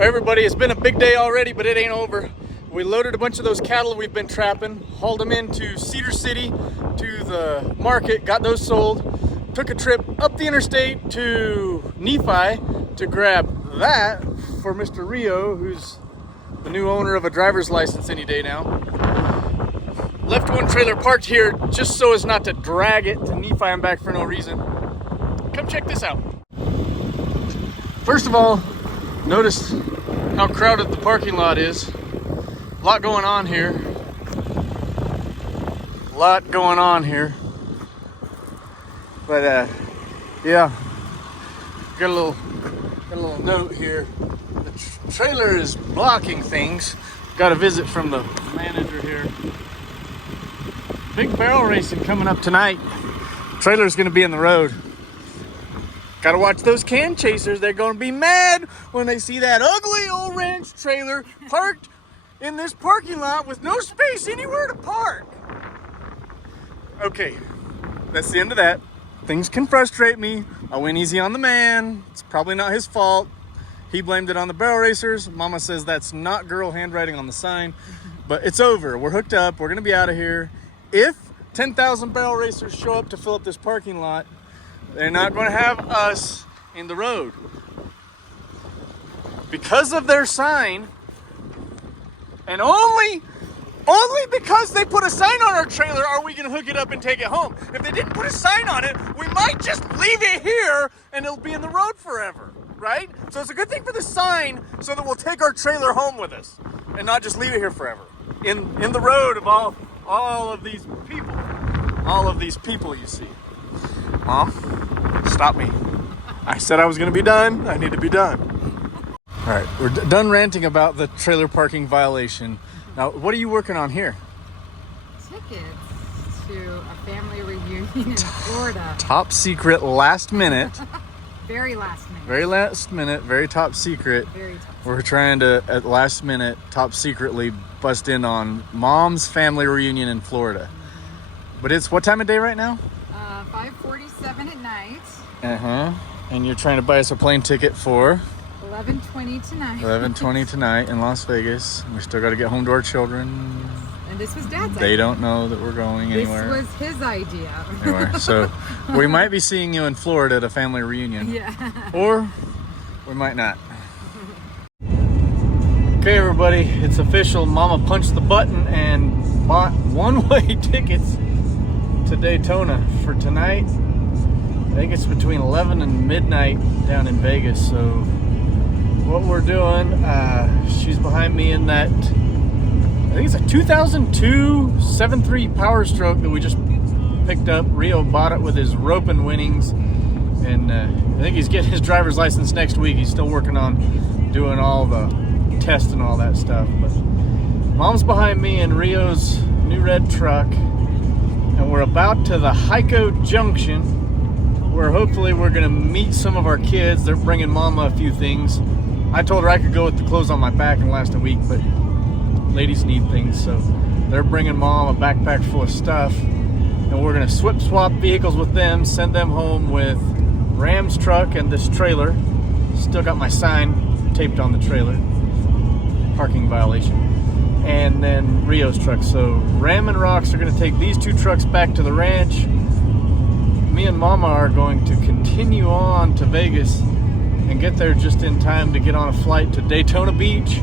Everybody, it's been a big day already, but it ain't over. We loaded a bunch of those cattle we've been trapping, hauled them into Cedar City to the market, got those sold, took a trip up the interstate to Nephi to grab that for Mr. Rio, who's the new owner of a driver's license any day now. Left one trailer parked here just so as not to drag it to Nephi and back for no reason. Come check this out. First of all, notice how crowded the parking lot is. A lot going on here. But yeah, got a little note here. The trailer is blocking things. Got a visit from the manager here. Big barrel racing coming up tonight. Trailer's gonna be in the road. Gotta watch those can chasers. They're gonna be mad when they see that ugly old ranch trailer parked in this parking lot with no space anywhere to park. Okay, that's the end of that. Things can frustrate me. I went easy on the man. It's probably not his fault. He blamed it on the barrel racers. Mama says that's not girl handwriting on the sign, but it's over. We're hooked up. We're gonna be out of here. If 10,000 barrel racers show up to fill up this parking lot, they're not going to have us in the road. Because of their sign, and only because they put a sign on our trailer are we going to hook it up and take it home. If they didn't put a sign on it, we might just leave it here and it'll be in the road forever, right? So it's a good thing for the sign so that we'll take our trailer home with us and not just leave it here forever. In the road of all of these people. All of these people you see. Mom, stop me. I said I was going to be done. I need to be done. All right, we're done ranting about the trailer parking violation. Now, what are you working on here? Tickets to a family reunion in Florida. Top secret, last minute. Very last minute. Very last minute, very top secret. Very top secret. We're trying to, at last minute, top secretly bust in on Mom's family reunion in Florida. But it's what time of day right now? 5:47 at night. Uh-huh. And you're trying to buy us a plane ticket for? 11:20 tonight. 11:20 tonight in Las Vegas. We still got to get home to our children. And this was Dad's idea. They don't know that we're going anywhere. This was his idea. Anyway, so we might be seeing you in Florida at a family reunion. Yeah. Or we might not. Okay, everybody, it's official. Mama punched the button and bought one-way tickets to Daytona for tonight. I think it's between 11 and midnight down in Vegas. So what we're doing, she's behind me in that, I think it's a 2002 7.3 Power Stroke that we just picked up. Rio bought it with his roping winnings, and I think he's getting his driver's license next week. He's still working on doing all the tests and all that stuff. But Mom's behind me in Rio's new red truck, and we're about to the Hyco Junction, where hopefully we're gonna meet some of our kids. They're bringing Mama a few things. I told her I could go with the clothes on my back and last a week, but ladies need things, so they're bringing Mom a backpack full of stuff, and we're gonna swap vehicles with them, send them home with Ram's truck and this trailer. Still got my sign taped on the trailer, parking violation, and then Rio's truck. So Ram and Rox are gonna take these two trucks back to the ranch. Me and Mama are going to continue on to Vegas and get there just in time to get on a flight to Daytona Beach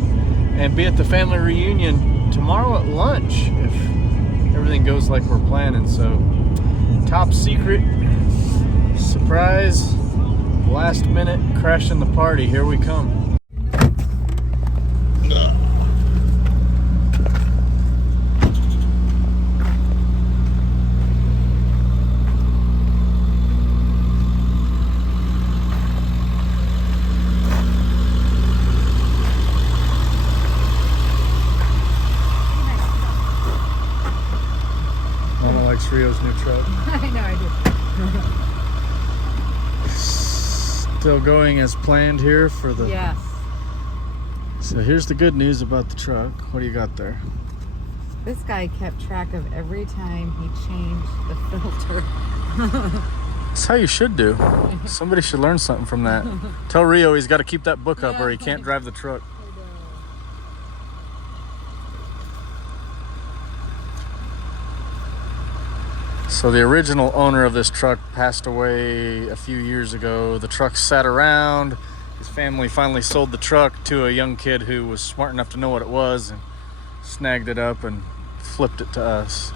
and be at the family reunion tomorrow at lunch if everything goes like we're planning. So top secret, surprise, last minute, crashing the party. Here we come. Rio's new truck. I know, I do. Still going as planned here for the... Yes. So here's the good news about the truck. What do you got there? This guy kept track of every time he changed the filter. That's how you should do. Somebody should learn something from that. Tell Rio he's got to keep that book up or he can't drive the truck. So the original owner of this truck passed away a few years ago. The truck sat around. His family finally sold the truck to a young kid who was smart enough to know what it was and snagged it up and flipped it to us.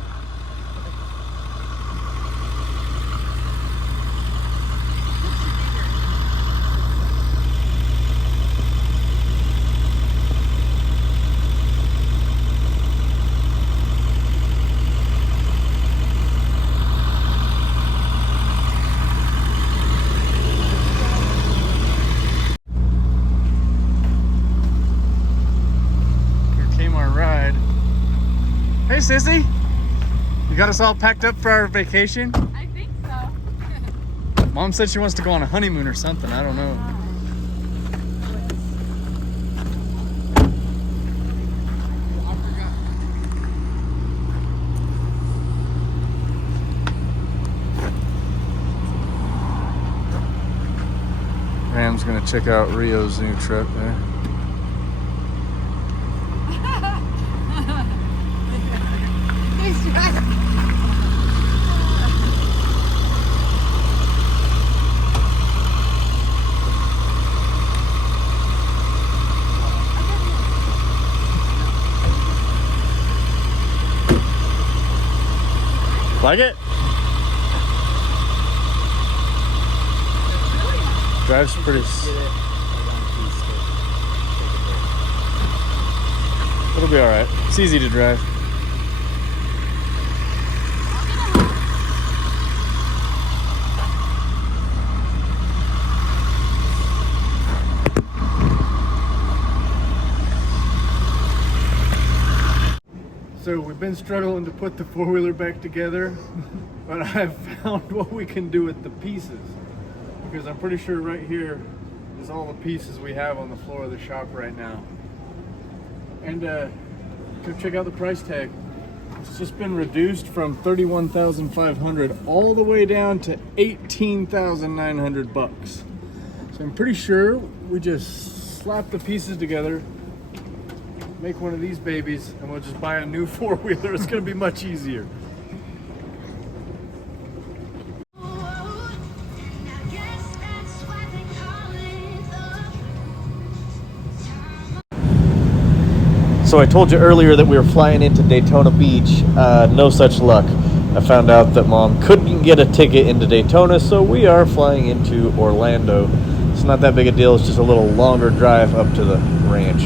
Hey Sissy, you got us all packed up for our vacation? I think so. Mom said she wants to go on a honeymoon or something, I don't know. Ram's gonna check out Rio's new truck there. Like it? Drives pretty. It'll be all right. It's easy to drive. So we've been struggling to put the four-wheeler back together, but I've found what we can do with the pieces. Because I'm pretty sure right here is all the pieces we have on the floor of the shop right now. And go check out the price tag. It's just been reduced from $31,500 all the way down to $18,900 bucks. So I'm pretty sure we just slap the pieces together, make one of these babies, and we'll just buy a new four-wheeler. It's gonna be much easier. So I told you earlier that we were flying into Daytona Beach. No such luck. I found out that Mom couldn't get a ticket into Daytona, so we are flying into Orlando. It's not that big a deal. It's just a little longer drive up to the ranch.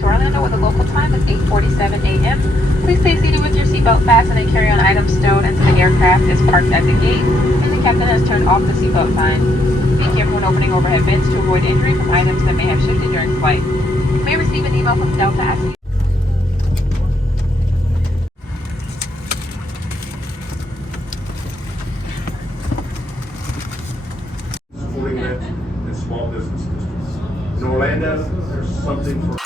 Orlando with a local time is 8:47 a.m. Please stay seated with your seatbelt fastened and carry-on items stowed until the aircraft is parked at the gate and the captain has turned off the seatbelt sign. Be careful when opening overhead bins to avoid injury from items that may have shifted during flight. You may receive an email from Delta asking supporting that in small business districts. In Orlando, there's something for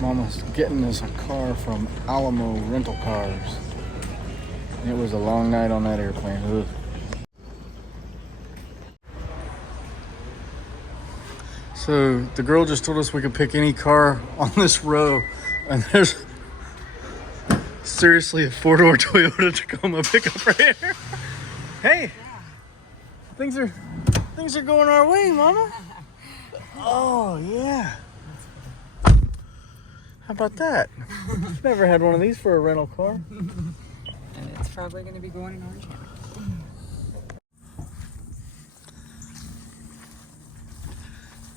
Mama's getting us a car from Alamo Rental Cars. It was a long night on that airplane. Ugh. So the girl just told us we could pick any car on this row, and there's seriously a four-door Toyota Tacoma pickup right here. Hey, things are going our way, Mama. Oh yeah. How about that? Never had one of these for a rental car. And it's probably going to be going in Orange County.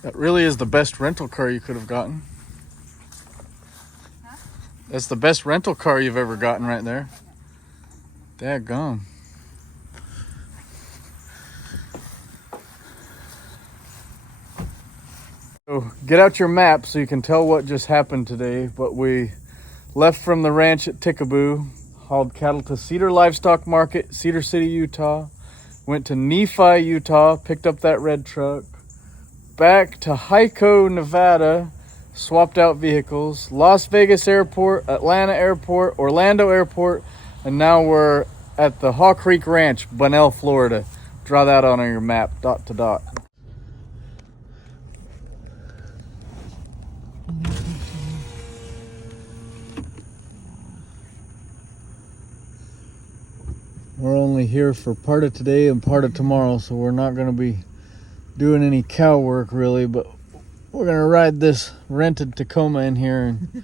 That really is the best rental car you could have gotten. Huh? That's the best rental car you've ever gotten right there. Daggum. So get out your map so you can tell what just happened today. But we left from the ranch at Tickaboo, hauled cattle to Cedar Livestock Market, Cedar City, Utah. Went to Nephi, Utah, picked up that red truck. Back to Hyco, Nevada, swapped out vehicles. Las Vegas Airport, Atlanta Airport, Orlando Airport, and now we're at the Haw Creek Ranch, Bunnell, Florida. Draw that on your map, dot to dot. We're only here for part of today and part of tomorrow, so we're not going to be doing any cow work really, but we're going to ride this rented Tacoma in here and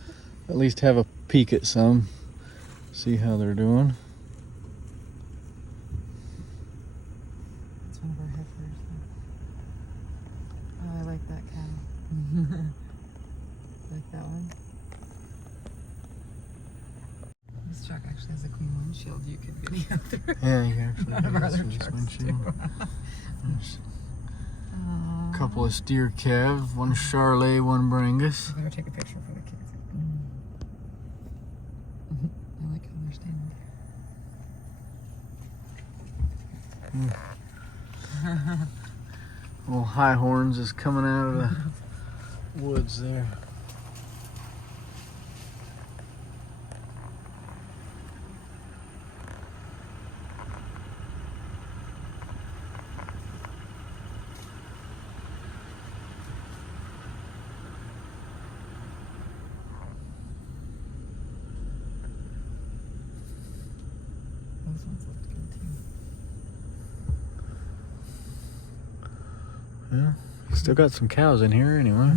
at least have a peek at some, see how they're doing. It's one of our heifers. Oh, I like that cow. Like that one. This truck actually has a clean windshield. You could video through. Yeah, you can actually None of our other through this trucks windshield. do. There's a couple of steer calves, one Charlet, one Brangus. I better take a picture for the kids. I like how they're standing there. Little high horns is coming out of the woods there. Those ones looked good too. Yeah, still got some cows in here anyway.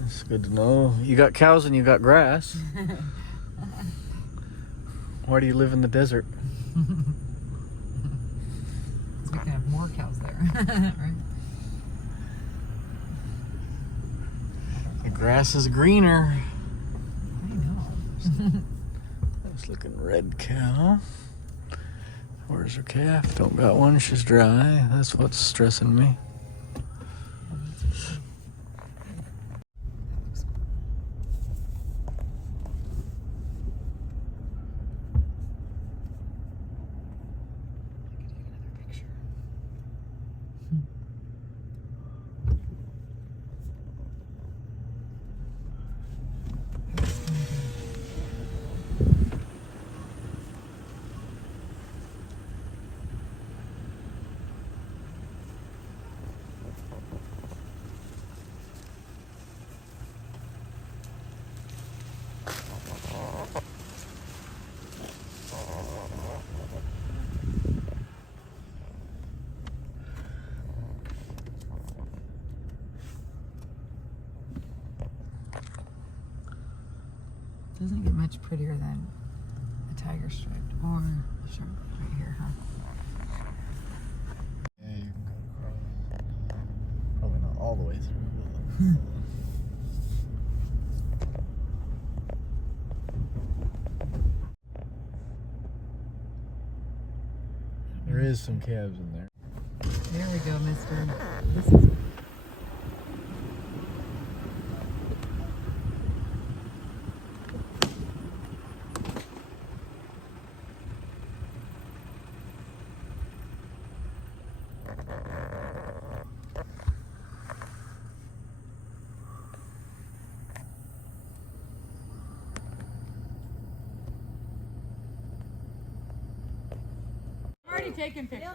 That's good to know. You got cows and you got grass. Why do you live in the desert? So we can have more cows there, right? The grass is greener. I know. Nice looking red cow. Where's her calf? Don't got one, she's dry. That's what's stressing me. Doesn't get much prettier than a tiger stripe or a shark right here, huh? Yeah, you can go across. Probably not all the way through. There is some calves in there. There we go, mister. This is already taking pictures.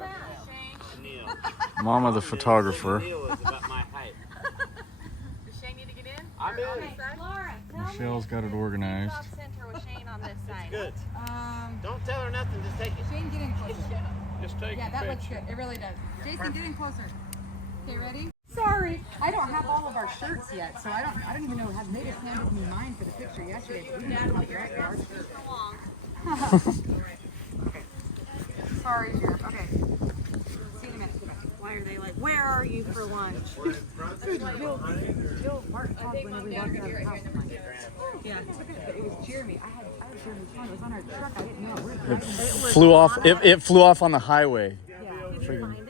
Mama the photographer. Does Shane need to get in? I'm in. Laura, Michelle's got it organized. center with Shane on this side. Good. Don't tell her nothing. Just take it. Shane, get in closer. Just take Yeah, the that looks picture. good. It really does. Jason, get in closer. Okay, ready? Sorry, I don't have all of our shirts yet, so I don't even know. They just handed me mine for the picture yesterday. We didn't come up there after our shirt. Sorry, Sheriff. Okay. See you in a minute. Why are they like, where are you for lunch? Bill Martin called whenever we walked out of the house. Yeah. It was Jeremy. I had Jeremy's phone. It was on our truck. I didn't know. Flew off. It flew off on the highway. Did you find it?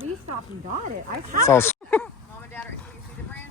We stopped and got it. I It's all Mom and Dad are, you see the brand?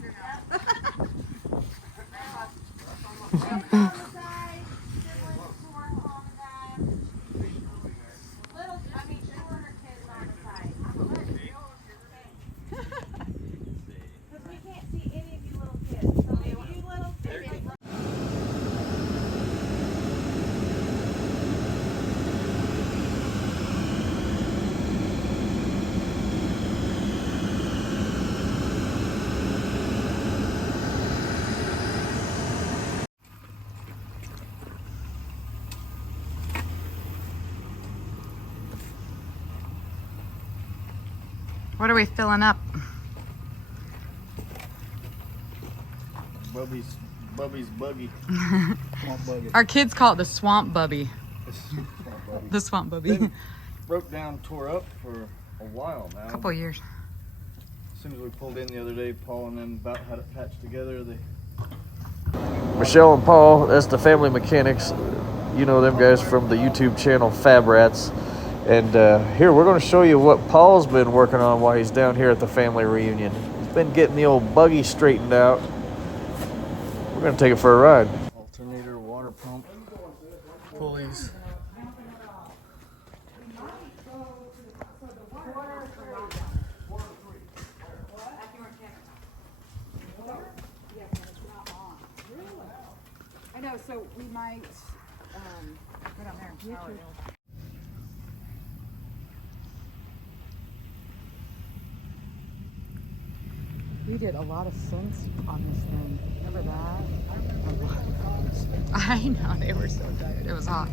What are we filling up? Bubby's buggy. Swamp buggy. Our kids call it the swamp bubby. Swamp buggy. The swamp bubby. Been broke down, tore up for a while now. Couple years. As soon as we pulled in the other day, Paul and them about had it patched together. Michelle and Paul, that's the family mechanics. You know them guys from the YouTube channel Fab Rats. And here, we're going to show you what Paul's been working on while he's down here at the family reunion. He's been getting the old buggy straightened out. We're going to take it for a ride. Alternator, water pump, pulleys. I know, so we might go down there and shower. We did a lot of cents on this thing. Remember that? I know, they were so tired. It was hot.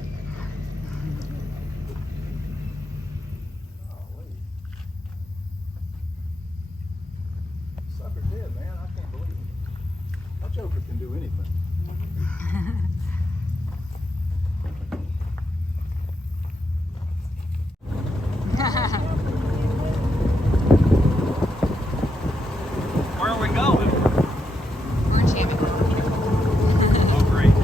Sucker dead, man. I can't believe it. That joker can do anything. Where are we going? We're in Shamrock. Oh, great.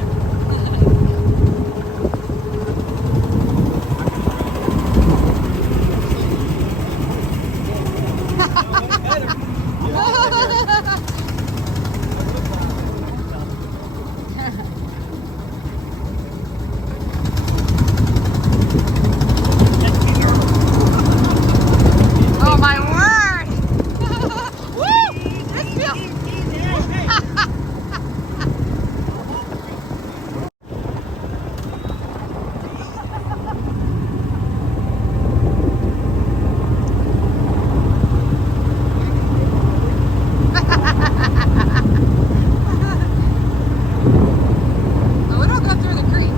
Oh my word! Woo! This feels... Oh, we don't go through the creek.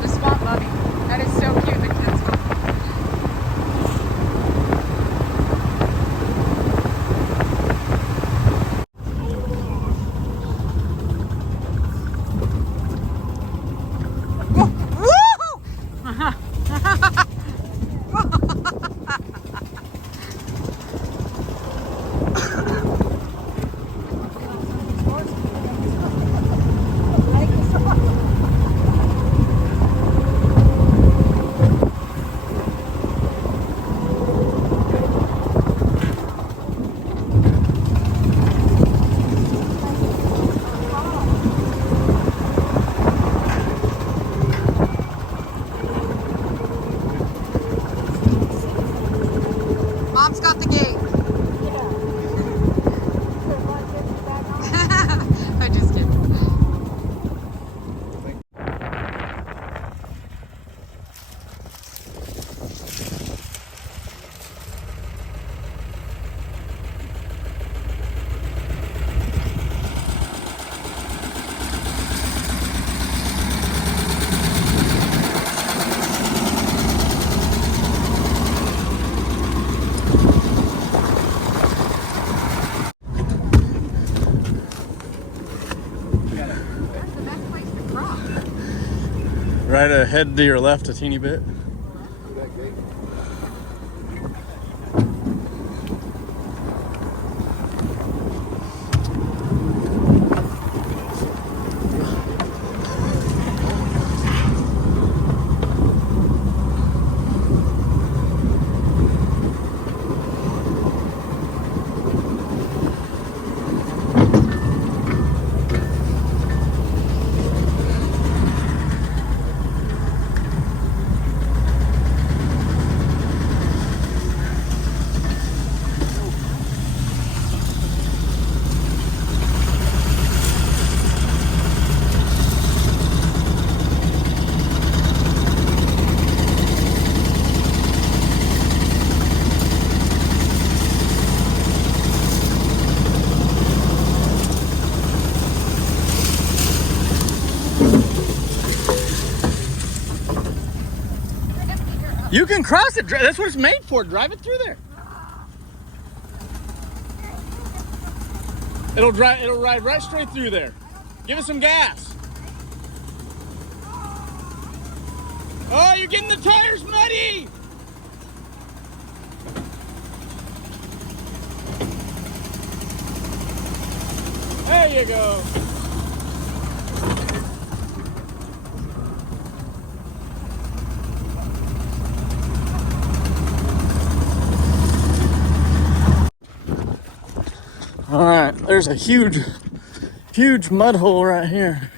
The swamp bubby. That is so cute, the kids. Mom's got the gate. I just kidding. That's the best place to crop. Right ahead to your left a teeny bit. You can cross it. That's what it's made for. Drive it through there. It'll ride right straight through there. Give it some gas. Oh, you're getting the tires muddy. There you go. All right, there's a huge mud hole right here.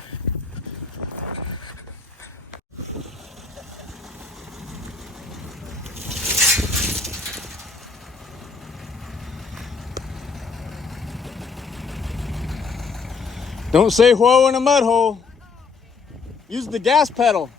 Don't say whoa in a mud hole. Use the gas pedal.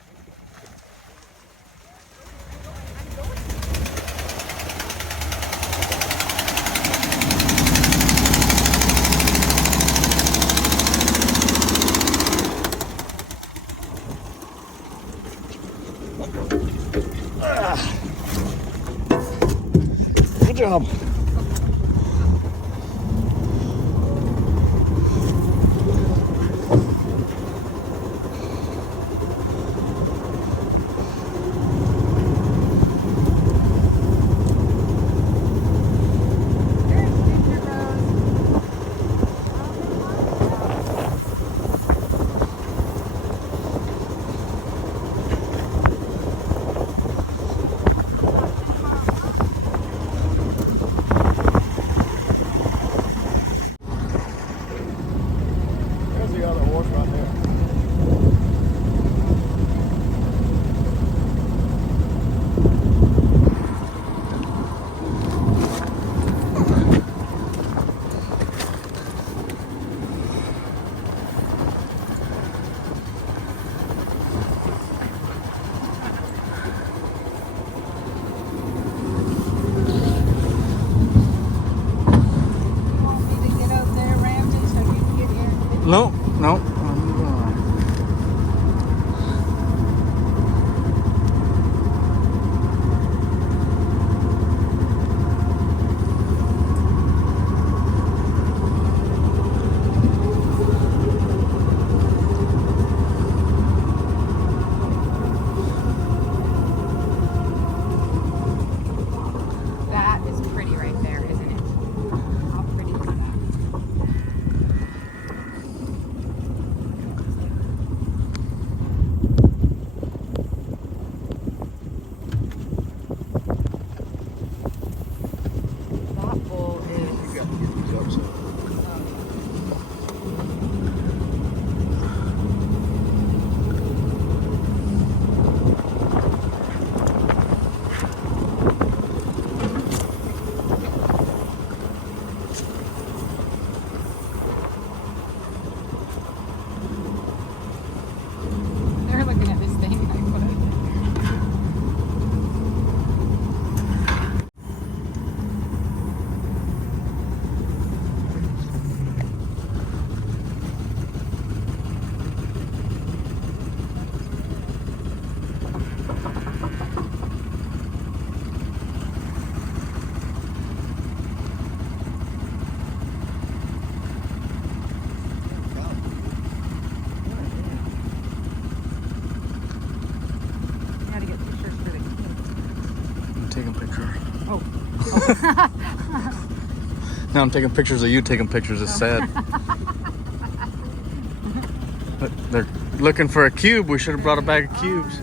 Good job. No, no. That is pretty right there, isn't it? How pretty is that? That bull is. They're looking at this thing I put up. How to get pictures for the kids. I'm taking pictures. Oh. Now I'm taking pictures of you taking pictures. It's sad. But they're looking for a cube. We should have brought a bag of cubes.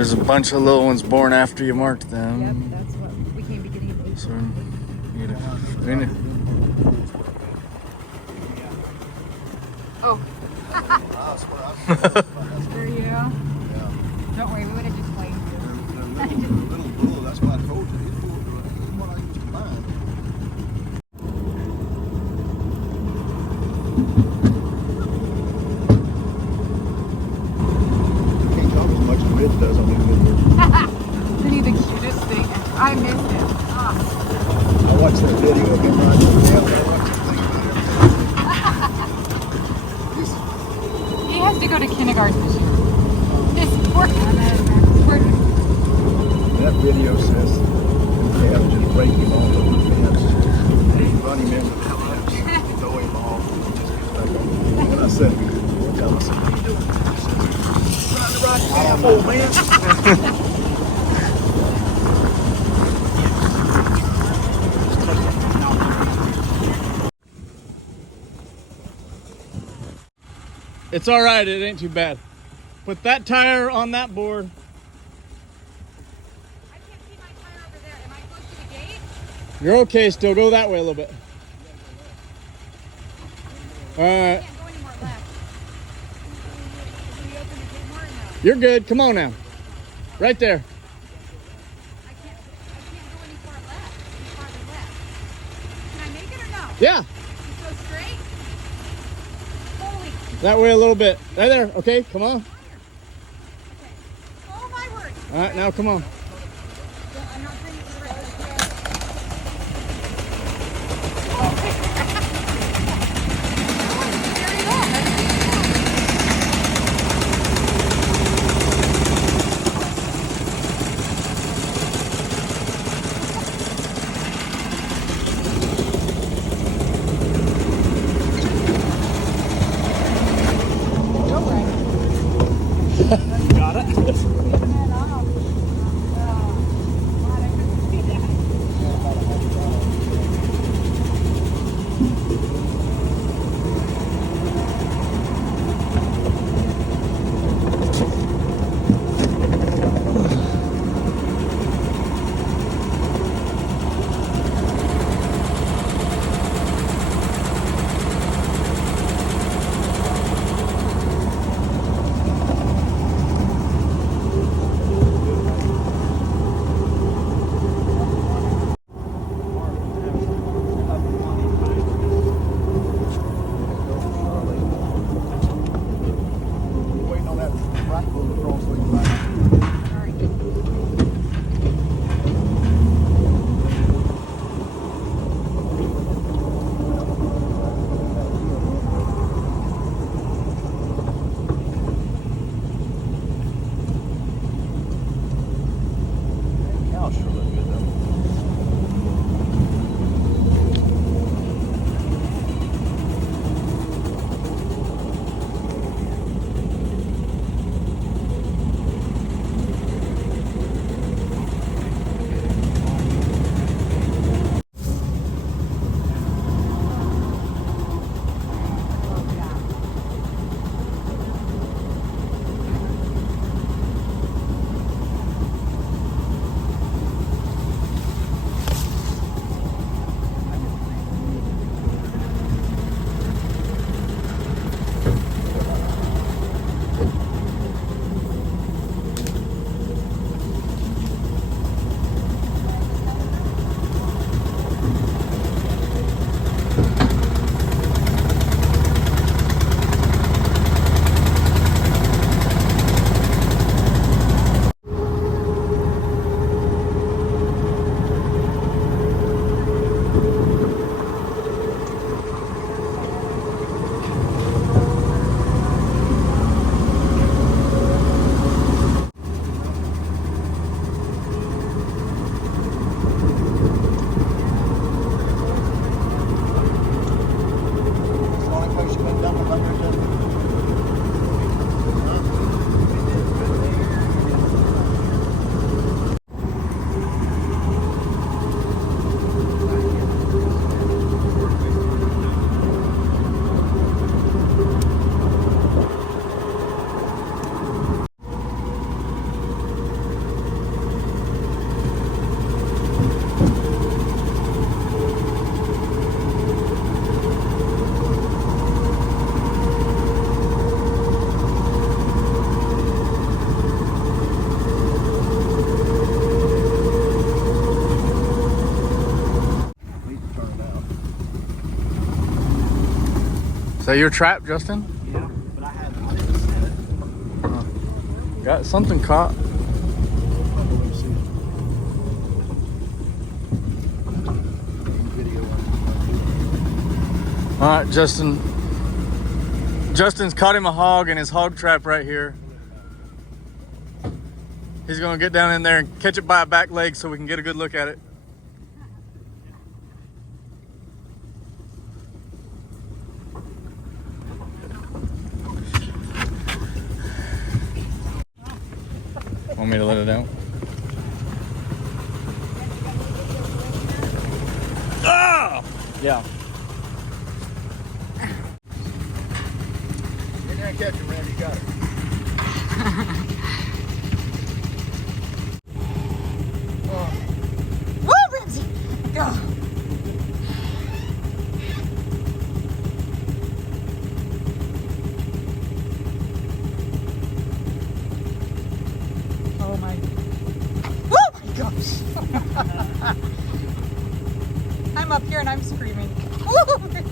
There's a bunch of little ones born after you marked them. Yep, that's what we came beginning of April. So, Oh. For you? Don't worry, we would have just played. Little bull, that's what I told you. He's what I used to find. Can't talk as much as Rich does on these videos. Isn't he the cutest thing? I miss him. Ah. I watched that video of him riding over the hill. I watched him think about everything. He has to go to kindergarten this year. This poor That video says the cab just break him off of the fence, run him into the fence, throw him off, and just gets back on. When I said, one time I said, what are you doing? He said, trying to ride the cab, old man. It's all right. It ain't too bad. Put that tire on that board. I can't see my tire over there. Am I close to the gate? You're okay. Still go that way a little bit. All right. I can't go any more left. Can we open the gate more or no? You're good. Come on now. Right there. I can't go any far left. Any farther left. Can I make it or no? Yeah. Just go straight? Holy. That way a little bit. Right there. Okay. Come on. Okay. Oh my word. All right. Now come on. I'm not trying to do the right way. There you go. Got it. that your trap, Justin? Yeah, but I didn't set it. Got something caught. Probably see video. All right, Justin. Justin's caught him a hog in his hog trap right here. He's gonna get down in there and catch it by a back leg so we can get a good look at it. Want me to let it out? Ah! Yeah. In there and catch it, Randy. You got it. Woo, Ramsey! Go! Oh my. Oh my gosh! I'm up here and I'm screaming. Woo, Ramsey!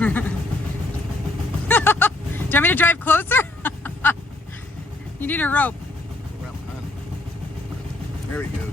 Do you want me to drive closer? You need a rope. Well, there he goes.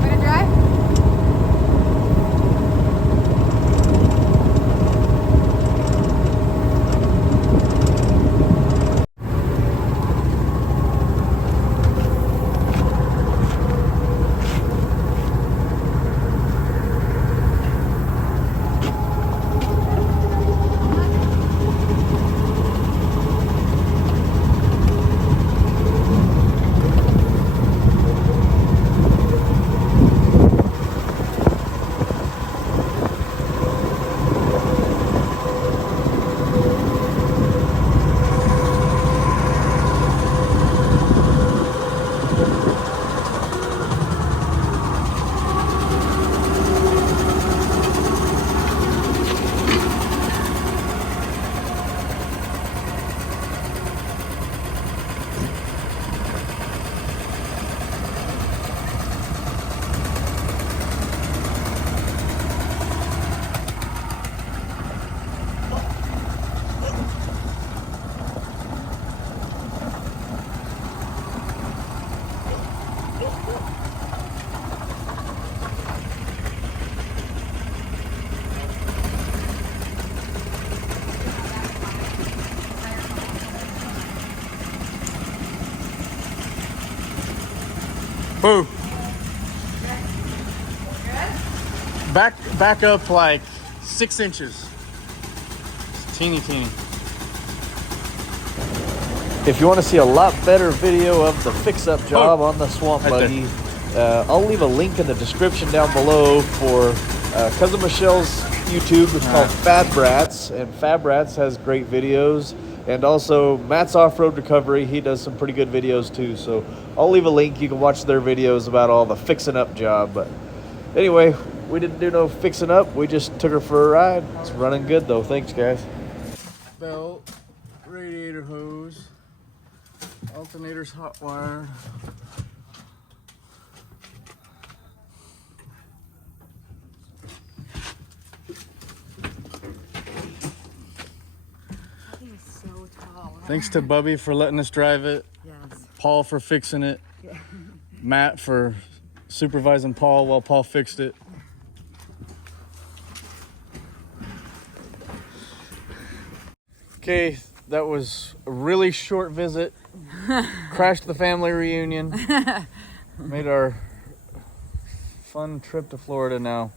Want to drive? Boo. Back up like 6 inches. It's teeny. If you want to see a lot better video of the fix-up job on the swamp Right buggy, I'll leave a link in the description down below for Cousin Michelle's YouTube. It's called Fab Rats, and Fab Rats has great videos. And also Matt's Off-Road Recovery, he does some pretty good videos too. So I'll leave a link. You can watch their videos about all the fixing up job. But anyway, we didn't do no fixing up. We just took her for a ride. It's running good though. Thanks, guys. Belt, radiator hose, alternator's hot wired. So tall. Thanks to Bubby for letting us drive it. Yes. Paul for fixing it. Matt for supervising Paul while Paul fixed it. Okay, that was a really short visit. Crashed the family reunion. Made our fun trip to Florida now.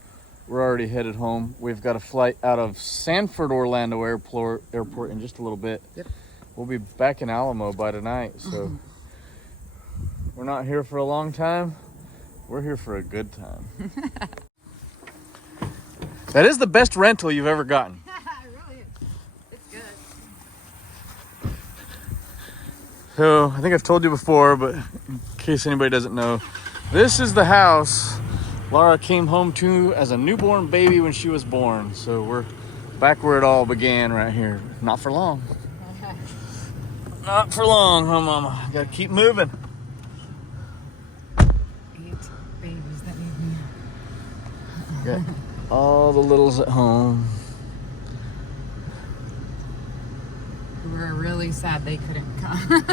We're already headed home. We've got a flight out of Sanford Orlando Airport in just a little bit. Yep. We'll be back in Alamo by tonight, so we're not here for a long time. We're here for a good time. That is the best rental you've ever gotten. It really is. It's good. So, I think I've told you before, but in case anybody doesn't know, this is the house Laura came home to as a newborn baby when she was born. So we're back where it all began right here. Not for long. Not for long, huh, Mama? Gotta keep moving. 8 babies that need me. Got all the littles at home. We're really sad they couldn't come.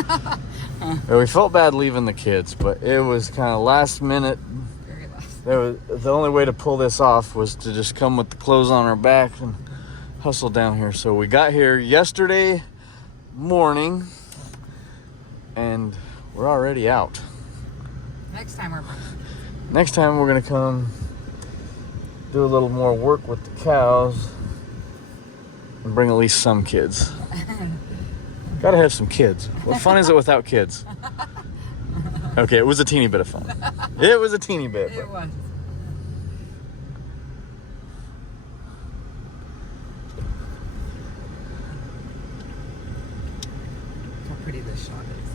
Yeah, we felt bad leaving the kids, but it was kind of last minute. Very last. The only way to pull this off was to just come with the clothes on our back and hustle down here. So we got here yesterday morning, and we're already out. Next time we're Gonna come do a little more work with the cows and bring at least some kids. Gotta have some kids. What fun is it without kids? Okay, it was a teeny bit of fun. It was a teeny bit. It was. How pretty this shot is.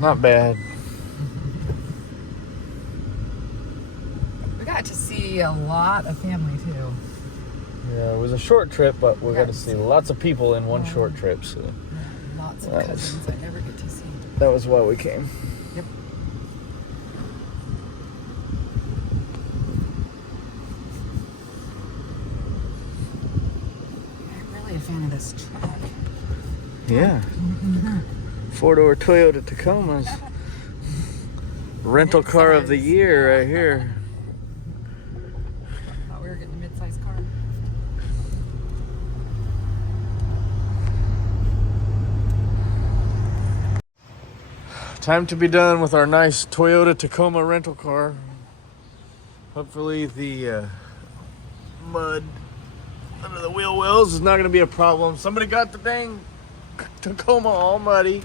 Not bad. We got to see a lot of family too. Yeah, it was a short trip, but we got to see lots of people in one short trip. So Lots of That cousins I never get to see. that was why we came. Yep. I'm really a fan of this truck. Yeah. 4-door Toyota Tacoma's rental car of the year right here. Thought we were getting a mid-sized car. Time to be done with our nice Toyota Tacoma rental car. Hopefully the mud under the wheel wells is not going to be a problem. Somebody got the dang Tacoma all muddy.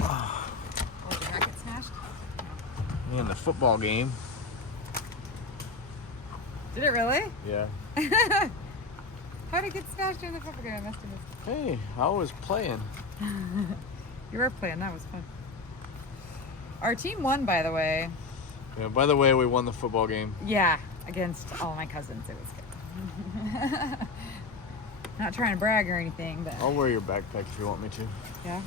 Oh, did that get smashed? In the football game. Did it really? Yeah. How did it get smashed in the football game? I must have missed Hey, I was playing. it. You were playing. That was fun. Our team won, by the way. Yeah, by the way, we won the football game. Yeah, against all my cousins. It was good. Not trying to brag or anything, but I'll wear your backpack if you want me to. yeah.